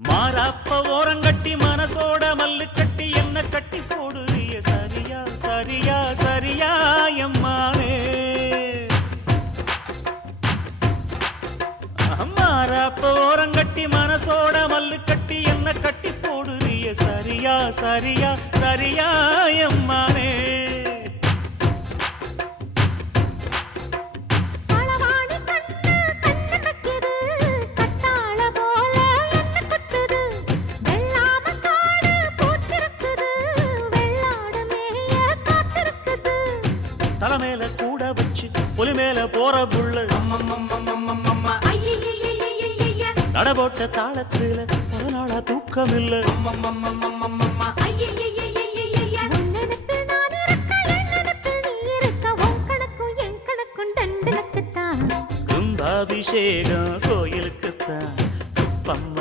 மாறாப்ப ஓரங்கட்டி மனசோட மல்லு கட்டி என்ன கட்டி போடுறிய? சரியா சரியா சரியா எம்மானே மாறாப்ப ஓரங்கட்டி மனசோட மல்லு கட்டி என்ன கட்டி போடுறிய? சரியா சரியா சரியா எம்மானே தலைமையில கூட வச்சு புலி மேல போற புள்ள நடபோட்ட தாளத்துல பல நாளா தூக்கம் இல்ல கும்பாபிஷேகம் கோயிலுக்குத்தான். குப்பம்மா